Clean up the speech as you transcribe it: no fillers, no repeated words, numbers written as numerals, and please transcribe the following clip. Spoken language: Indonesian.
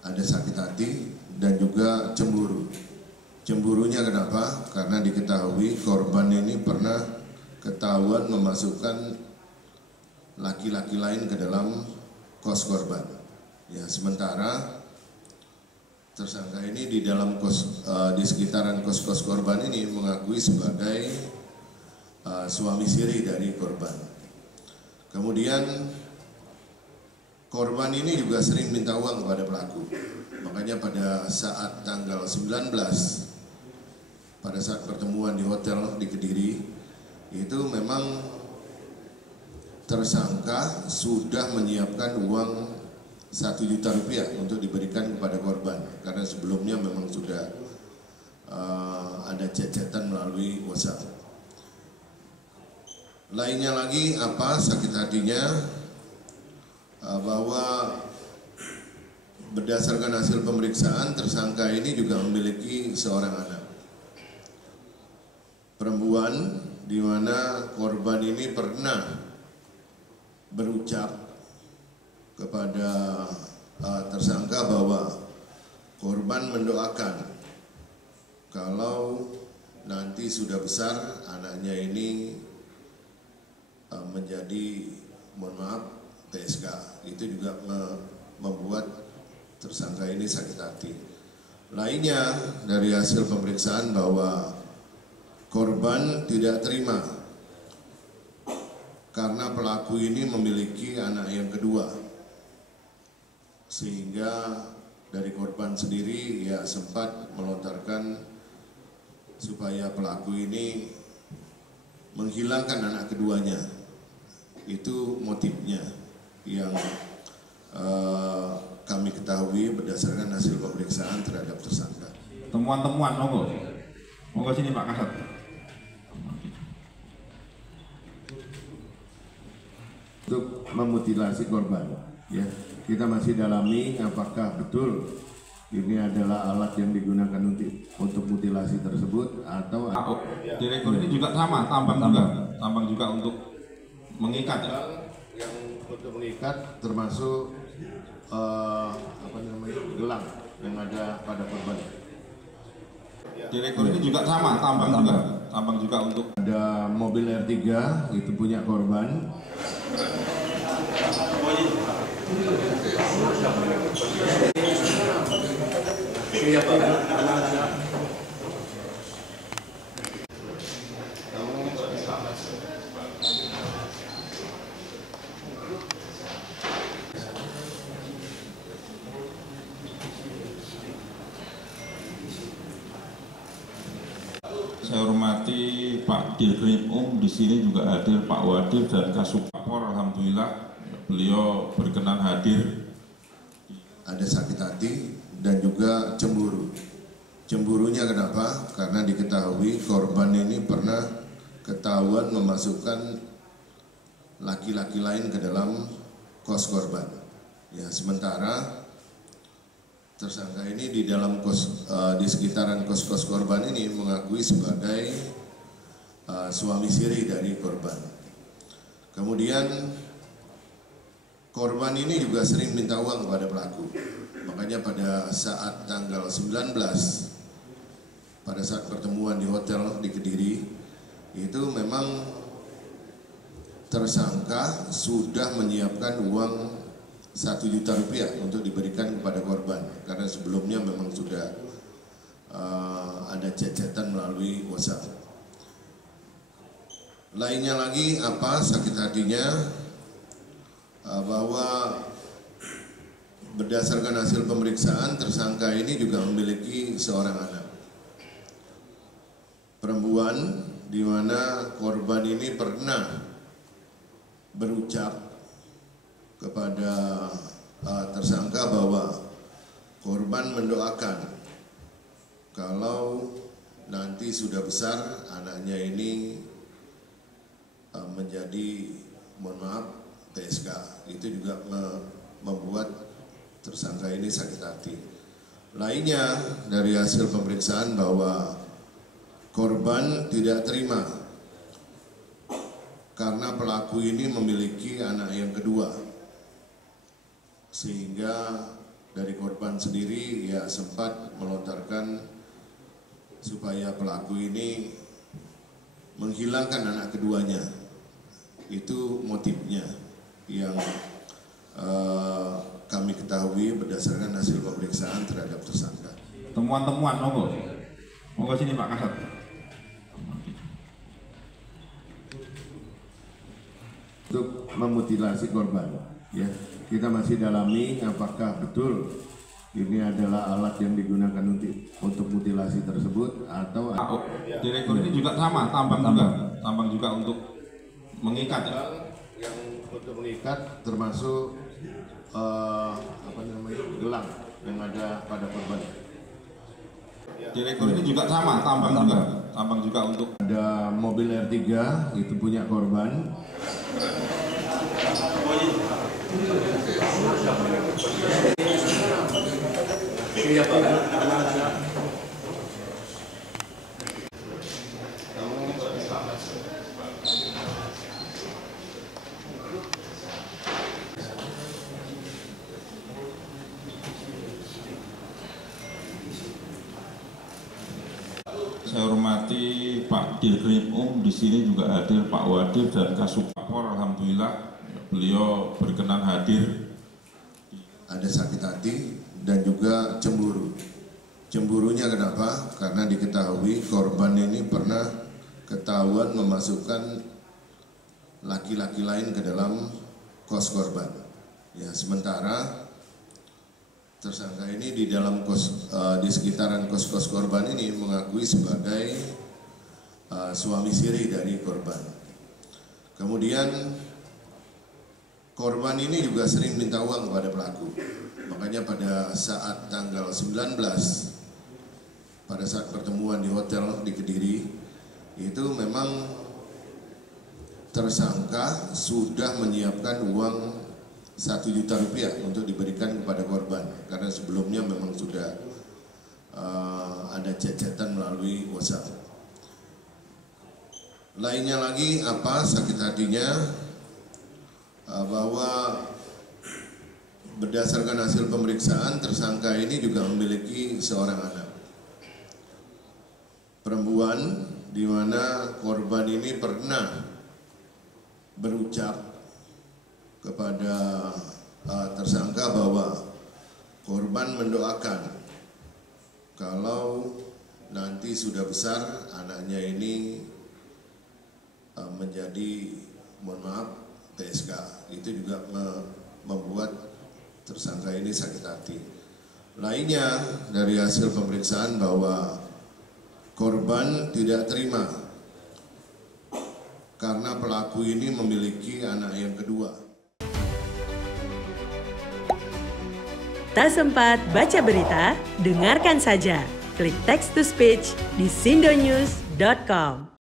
ada sakit hati dan juga cemburu. Cemburunya kenapa? Karena diketahui korban ini pernah ketahuan memasukkan laki-laki lain ke dalam kos korban. Ya, sementara tersangka ini di dalam di sekitaran kos-kos korban ini mengakui sebagai suami siri dari korban. Kemudian korban ini juga sering minta uang kepada pelaku. Makanya pada saat tanggal 19, pada saat pertemuan di hotel di Kediri, itu memang tersangka sudah menyiapkan uang 1 juta rupiah untuk diberikan kepada korban. Karena sebelumnya memang sudah ada chat-chatan melalui WhatsApp. Lainnya lagi apa sakit hatinya, bahwa berdasarkan hasil pemeriksaan tersangka ini juga memiliki seorang anak perempuan, di mana korban ini pernah berucap kepada tersangka bahwa korban mendoakan kalau nanti sudah besar anaknya ini menjadi, mohon maaf, PSK. Itu juga membuat tersangka ini sakit hati. Lainnya dari hasil pemeriksaan bahwa korban tidak terima karena pelaku ini memiliki anak yang kedua, sehingga dari korban sendiri ya sempat melontarkan supaya pelaku ini menghilangkan anak keduanya. Itu motifnya yang kami ketahui berdasarkan hasil pemeriksaan terhadap tersangka. Temuan-temuan, monggo sini Pak Kasat. Untuk memutilasi korban, ya kita masih dalami apakah betul ini adalah alat yang digunakan untuk mutilasi tersebut atau direktur ini juga sama, tambang juga untuk mengikat ya. Yang untuk mengikat termasuk gelang yang ada pada korban. Direktur ini juga sama, tambang juga untuk. Ada mobil R3 itu punya korban. Saya hormati Pak Dirkrim di sini juga hadir Pak Wadir dan Kasupapor. Alhamdulillah beliau berkenan hadir. Ada sakit hati dan juga cemburu. Cemburunya kenapa? Karena diketahui korban ini pernah ketahuan memasukkan laki-laki lain ke dalam kos korban. Ya, sementara tersangka ini di dalam di sekitaran kos-kos korban ini mengakui sebagai suami siri dari korban. Kemudian korban ini juga sering minta uang kepada pelaku. Makanya pada saat tanggal 19, pada saat pertemuan di hotel di Kediri, itu memang tersangka sudah menyiapkan uang 1 juta rupiah untuk diberikan kepada korban. Karena sebelumnya memang sudah ada chat-chatan melalui WhatsApp. Lainnya lagi apa sakit hatinya, bahwa berdasarkan hasil pemeriksaan tersangka ini juga memiliki seorang anak perempuan, di mana korban ini pernah berucap kepada tersangka bahwa korban mendoakan kalau nanti sudah besar anaknya ini menjadi, mohon maaf, PSK. Itu juga membuat tersangka ini sakit hati. Lainnya dari hasil pemeriksaan bahwa korban tidak terima karena pelaku ini memiliki anak yang kedua, sehingga dari korban korban sendiri ya sempat melontarkan supaya pelaku ini menghilangkan anak keduanya. Itu motifnya yang kami ketahui berdasarkan hasil pemeriksaan terhadap tersangka. Temuan-temuan, monggo sini Pak Kasat. Untuk memutilasi korban, ya kita masih dalami apakah betul ini adalah alat yang digunakan untuk mutilasi tersebut atau direktur ini juga sama, tambang juga untuk mengikat ya. Yang untuk mengikat termasuk gelang yang ada pada korban. Direktur ini juga sama, tambang juga untuk Ada mobil R3 itu punya korban. Saya hormati Pak Dirkrim di sini juga hadir Pak Wadid dan Kasupapor. Alhamdulillah beliau berkenan hadir. Ada sakit hati dan juga cemburu. Cemburunya kenapa? Karena diketahui korban ini pernah ketahuan memasukkan laki-laki lain ke dalam kos korban. Ya, sementara tersangka ini di dalam di sekitaran kos-kos korban ini mengakui sebagai suami siri dari korban. Kemudian korban ini juga sering minta uang kepada pelaku. Makanya pada saat tanggal 19 pada saat pertemuan di hotel di Kediri itu memang tersangka sudah menyiapkan uang 1 juta rupiah untuk diberikan kepada korban karena sebelumnya memang sudah ada chat-chatan melalui WhatsApp. Lainnya lagi apa sakit hatinya bahwa berdasarkan hasil pemeriksaan tersangka ini juga memiliki seorang anak perempuan di mana korban ini pernah berucap kepada tersangka bahwa korban mendoakan kalau nanti sudah besar anaknya ini menjadi, mohon maaf, PSK. Itu juga membuat tersangka ini sakit hati. Lainnya dari hasil pemeriksaan bahwa korban tidak terima karena pelaku ini memiliki anak yang kedua. Tak sempat baca berita? Dengarkan saja. Klik text to speech di sindonews.com.